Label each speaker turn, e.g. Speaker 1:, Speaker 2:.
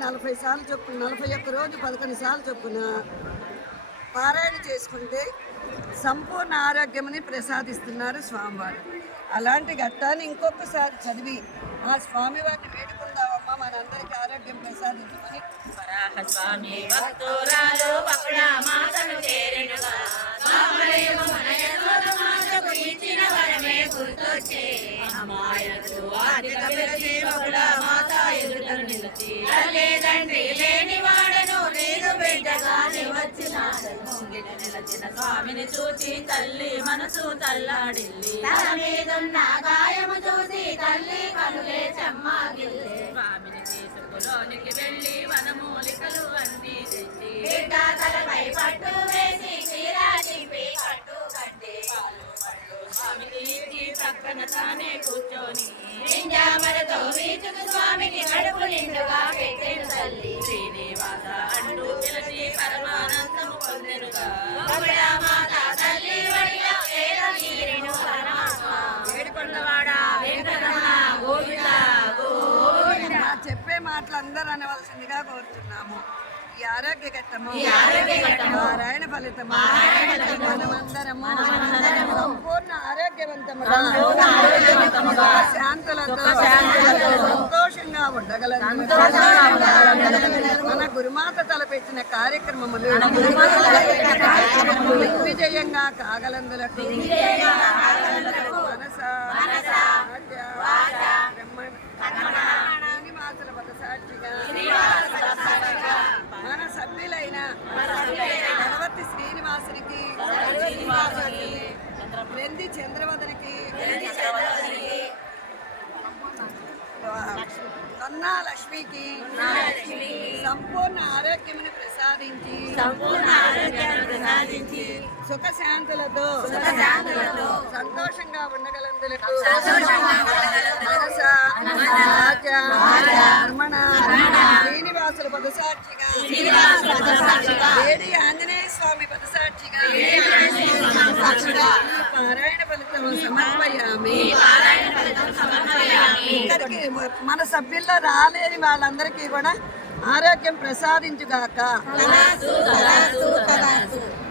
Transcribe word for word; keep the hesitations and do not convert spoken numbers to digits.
Speaker 1: నలభై సార్లు చొప్పున నలభై ఒక్క రోజు పదకొండు సార్లు చొప్పున పారాయణ చేసుకుంటే సంపూర్ణ ఆరోగ్యమని ప్రసాదిస్తున్నారు స్వామివారు. అలాంటి ఘట్టాన్ని ఇంకొకసారి చదివి ఆ స్వామివారిని వేడుకుందామమ్మా, మనందరికీ ఆరోగ్యం ప్రసాదించమని.
Speaker 2: స్వామి భక్తురాలు మాతను చేరెనుగా గుర్తొచ్చే అమ్మాయకు ఆర్థిక పిలిచి బహుళ మాత ఎదుటను నిలిచి తల్లిదండ్రి లేని వాడను నేను బిడ్డగాని వచ్చినాడు ముంగిట నిలచిన స్వామిని చూచి తల్లి మనసు తల్లాడిల్లి తన మీదున్న గాయము చూసి తల్లి కనులే చెమ్మాగిల్లి స్వామిని తీసుకులోనికి వెళ్ళి వనమూలికలు అన్ని తెచ్చి బిడ్డ తలపై పట్టు వేసి చీరా చింపి కట్టు కట్టి స్వామికి ఇచ్చి పక్కన తానే కూర్చొని నింజామలతో వీచుకు స్వామికి కడుపు నిండుగా పెట్టెను తల్లి శ్రీనివాస అంటూ పిలిచి పరమానందము పొందెనుగా మాత తల్లి వడిలో వేద తీరెను పరమాత్మ వేడుకొండవాడ వెంకటరమణ గోవింద గోవింద.
Speaker 1: చెప్పే మాటలు అందరూ అనవలసిందిగా కోరుతున్నాము. ఈ ఆరోగ్య ఘట్టము నారాయణ ఫలితము మనమందరము సంపూర్ణ ఆరోగ్యవంతముగా శాంతులతో సంతోషంగా ఉండగలను. మన గురుమాత తలపెట్టిన కార్యక్రమములు దిగ్విజయంగా కాగలందులకు మనస శ్రీనివాసుల పదసాక్షిగా మన సభ్యులైన గణపతి శ్రీనివాసునికి వెంది చంద్రవదనికి కన్నా లక్ష్మికి సంపూర్ణ ఆరోగ్యమును ప్రసాదించి సంపూర్ణ ఆరోగ్యాన్ని ప్రసాదించి సుఖశాంతులతో సంతోషంగా ఉండగలందులకు శ్రీనివాసుల పదసాక్షిగా వేడి ఆంజనేయ స్వామి పదసాక్షిగా పారాయణ ఫలితం సమర్పయామి. ఇక్కడికి మన సభ్యుల్లో రాలేని వాళ్ళందరికీ కూడా ఆరోగ్యం ప్రసాదించుగాక.